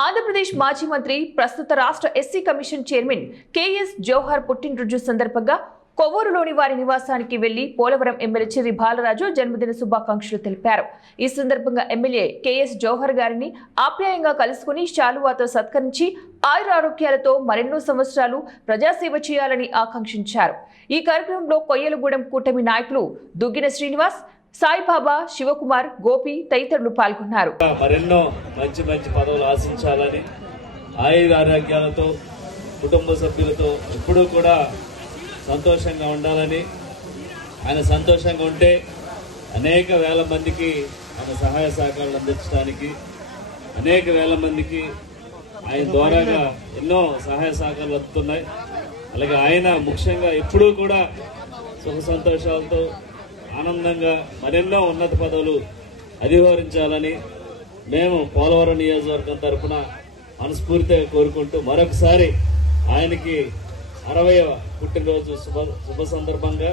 ఆంధ్రప్రదేశ్ మాజీ మంత్రి ప్రస్తుత రాష్ట్ర SC commission chairman KS Jawahar పుట్టినరోజు సందర్భంగా కొవ్వూరులోని వారి నివాసానికి వెళ్లి పోలవరం ఎమ్మెల్యే చిర్రి బాలరాజు జన్మదిన శుభాకాంక్షలు తెలిపారు. ఈ సందర్భంగా ఎమ్మెల్యే కేఎస్ జవహర్ గారిని ఆప్యాయంగా కలుసుకుని శాలువాతో సత్కరించి ఆయురారోగ్యాలతో మరెన్నో సంవత్సరాలు ప్రజాసేవ చేయాలని ఆకాంక్షించారు. ఈ కార్యక్రమంలో కొయ్యలగూడెం కూటమి నాయకులు దుగ్గిన శ్రీనివాస్, సాయిబాబా, శివకుమార్, గోపి తదితరులు పాల్గొన్నారు. మరెన్నో మంచి మంచి పదవులు ఆశించాలని, ఆయురారోగ్యాలతో కుటుంబ సభ్యులతో ఎప్పుడూ కూడా సంతోషంగా ఉండాలని, ఆయన సంతోషంగా ఉంటే అనేక వేల మందికి ఆయన సహాయ సహకారాలు అందించడానికి, అనేక వేల మందికి ఆయన ద్వారాగా ఎన్నో సహాయ సహకారాలు అందుతున్నాయి. అలాగే ఆయన ముఖ్యంగా ఎప్పుడూ కూడా సుఖ సంతోషాలతో ఆనందంగా మరెన్నో ఉన్నత పదవులు అధిరోహించాలని మేము పోలవరం నియోజకవర్గం తరఫున మనస్ఫూర్తిగా కోరుకుంటూ మరొకసారి ఆయనకి 60వ పుట్టినరోజు శుభ సందర్భంగా